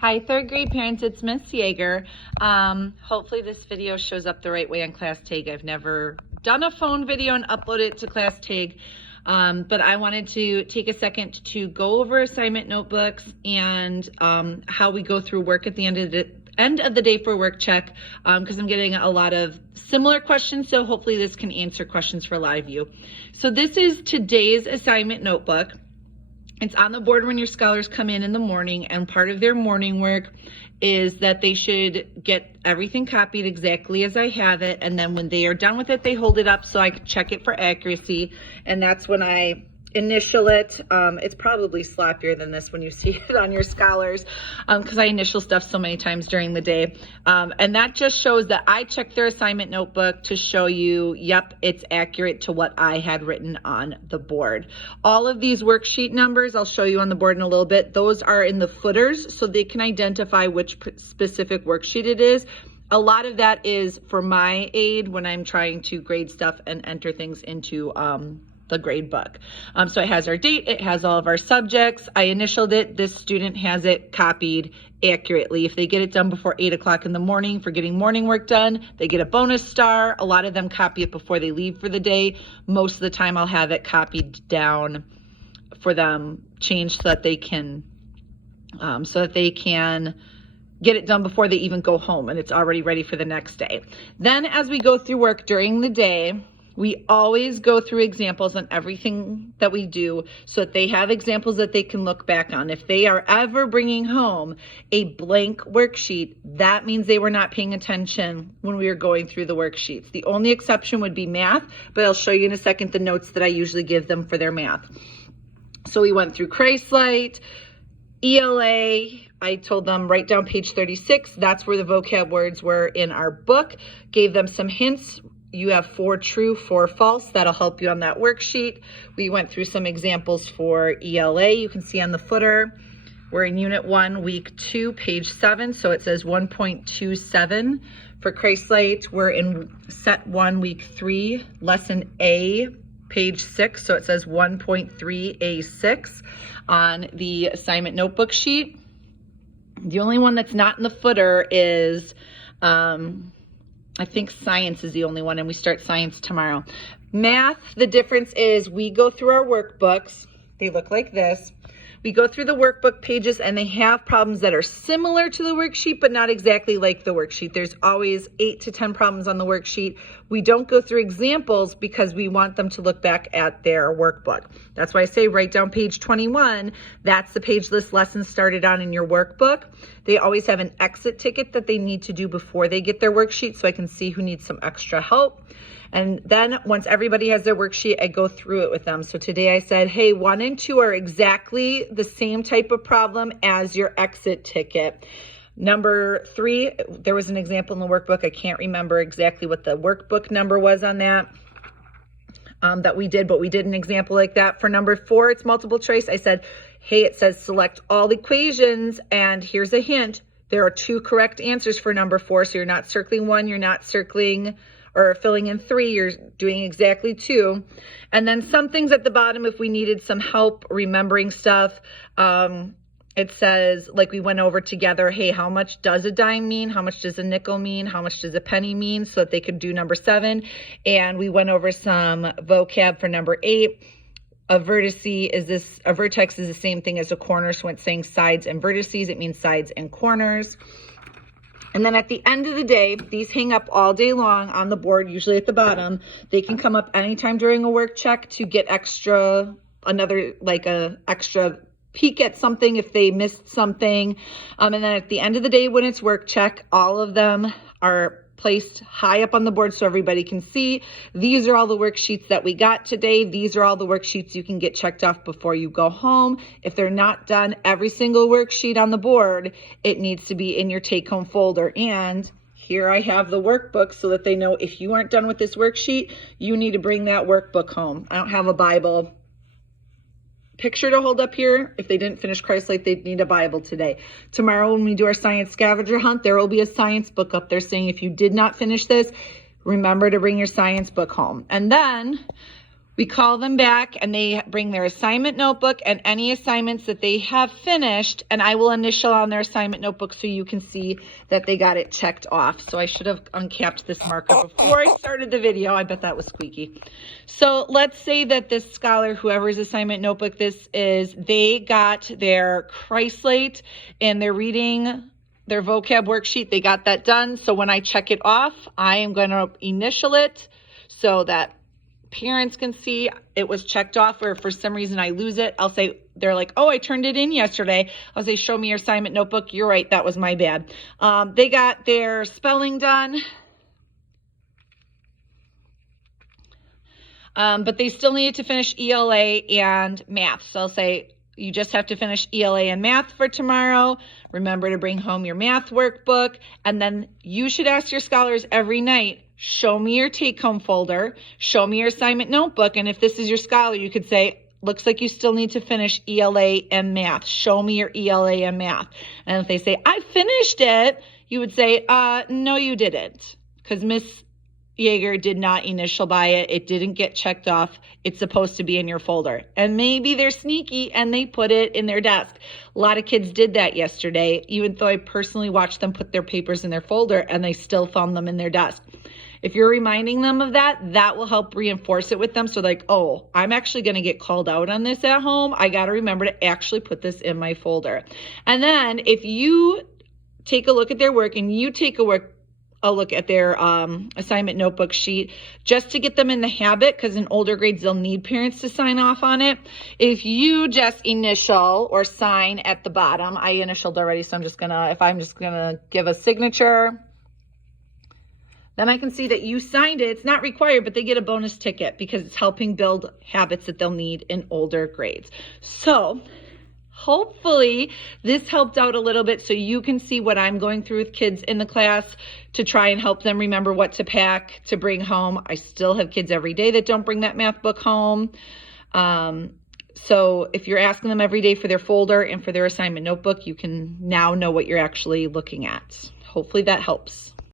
Hi, third grade parents, it's Miss Yeager. Hopefully this video shows up the right way on ClassTag. I've never done a phone video and upload it to ClassTag, but I wanted to take a second to go over assignment notebooks and how we go through work at the end of the day for work check, because I'm getting a lot of similar questions, so hopefully this can answer questions for a lot of you. So this is today's assignment notebook. It's on the board when your scholars come in the morning, and part of their morning work is that they should get everything copied exactly as I have it, and then when they are done with it, they hold it up so I can check it for accuracy, and that's when I initial it. It's probably sloppier than this when you see it on your scholars, because I initial stuff so many times during the day, and that just shows that I checked their assignment notebook to show you, yep, it's accurate to what I had written on the board. All of these worksheet numbers I'll show you on the board in a little bit. Those are in the footers so they can identify which specific worksheet it is. A lot of that is for my aid when I'm trying to grade stuff and enter things into the grade book. So it has our date, it has all of our subjects. I initialed it. This student has it copied accurately. If they get it done before 8 o'clock in the morning for getting morning work done, they get a bonus star. A lot of them copy it before they leave for the day. Most of the time I'll have it copied down for them, changed so that they can get it done before they even go home and it's already ready for the next day. Then as we go through work during the day, we always go through examples on everything that we do so that they have examples that they can look back on. If they are ever bringing home a blank worksheet, that means they were not paying attention when we were going through the worksheets. The only exception would be math, but I'll show you in a second the notes that I usually give them for their math. So we went through Christ-Lite, ELA. I told them write down page 36. That's where the vocab words were in our book. Gave them some hints. You have 4 true, 4 false. That'll help you on that worksheet. We went through some examples for ELA. You can see on the footer, we're in Unit 1, Week 2, page 7. So it says 1.27. For Christ-Lite, we're in Set 1, Week 3, Lesson A, page 6. So it says 1.3A6 on the assignment notebook sheet. The only one that's not in the footer is I think science is the only one, and we start science tomorrow. Math, the difference is we go through our workbooks. They look like this. We go through the workbook pages and they have problems that are similar to the worksheet, but not exactly like the worksheet. There's always 8 to 10 problems on the worksheet. We don't go through examples because we want them to look back at their workbook. That's why I say write down page 21. That's the page this lesson started on in your workbook. They always have an exit ticket that they need to do before they get their worksheet so I can see who needs some extra help. And then once everybody has their worksheet, I go through it with them. So today I said, hey, 1 and 2 are exactly the same type of problem as your exit ticket. Number 3, there was an example in the workbook. I can't remember exactly what the workbook number was on that. That we did, but we did an example like that. For number 4, it's multiple choice. I said, hey, it says select all equations, and here's a hint. There are 2 correct answers for number 4, so you're not circling 1, you're not circling or filling in 3, you're doing exactly 2. And then some things at the bottom if we needed some help remembering stuff. It says, like we went over together, hey, how much does a dime mean? How much does a nickel mean? How much does a penny mean? So that they could do number 7. And we went over some vocab for number 8. A vertex is the same thing as a corner. So when it's saying sides and vertices, it means sides and corners. And then at the end of the day, these hang up all day long on the board, usually at the bottom. They can come up anytime during a work check to get extra peek at something if they missed something. And then at the end of the day, when it's work check, all of them are placed high up on the board so everybody can see. These are all the worksheets that we got today. These are all the worksheets you can get checked off before you go home. If they're not done, every single worksheet on the board, it needs to be in your take-home folder. And here I have the workbook so that they know if you aren't done with this worksheet, you need to bring that workbook home. I don't have a Bible picture to hold up here. If they didn't finish Christ-Lite, they'd need a Bible today. Tomorrow when we do our science scavenger hunt, there will be a science book up there saying if you did not finish this, remember to bring your science book home. And then We call them back and they bring their assignment notebook and any assignments that they have finished, and I will initial on their assignment notebook so you can see that they got it checked off. So I should have uncapped this marker before I started the video. I bet that was squeaky. So let's say that this scholar, whoever's assignment notebook this is, they got their Christlate and they're reading their vocab worksheet. They got that done. So when I check it off, I am going to initial it so that parents can see it was checked off, or if for some reason I lose it, I'll say, they're like, oh, I turned it in yesterday. I'll say, show me your assignment notebook. You're right. That was my bad. They got their spelling done. But they still needed to finish ELA and math. So I'll say, you just have to finish ELA and math for tomorrow. Remember to bring home your math workbook. And then you should ask your scholars every night, show me your take-home folder, show me your assignment notebook. And if this is your scholar, you could say, looks like you still need to finish ELA and math. Show me your ELA and math. And if they say, I finished it, you would say, no, you didn't. Because Miss Yeager did not initial by it. It didn't get checked off. It's supposed to be in your folder. And maybe they're sneaky and they put it in their desk. A lot of kids did that yesterday, even though I personally watched them put their papers in their folder and they still found them in their desk. If you're reminding them of that, that will help reinforce it with them. So like, oh, I'm actually going to get called out on this at home. I got to remember to actually put this in my folder. And then if you take a look at their work and you take a look at their assignment notebook sheet just to get them in the habit, because in older grades, they'll need parents to sign off on it. If you just initial or sign at the bottom, I initialed already, so I'm just gonna give a signature, then I can see that you signed it. It's not required, but they get a bonus ticket because it's helping build habits that they'll need in older grades. So hopefully this helped out a little bit so you can see what I'm going through with kids in the class to try and help them remember what to pack to bring home. I still have kids every day that don't bring that math book home. So if you're asking them every day for their folder and for their assignment notebook, you can now know what you're actually looking at. Hopefully that helps.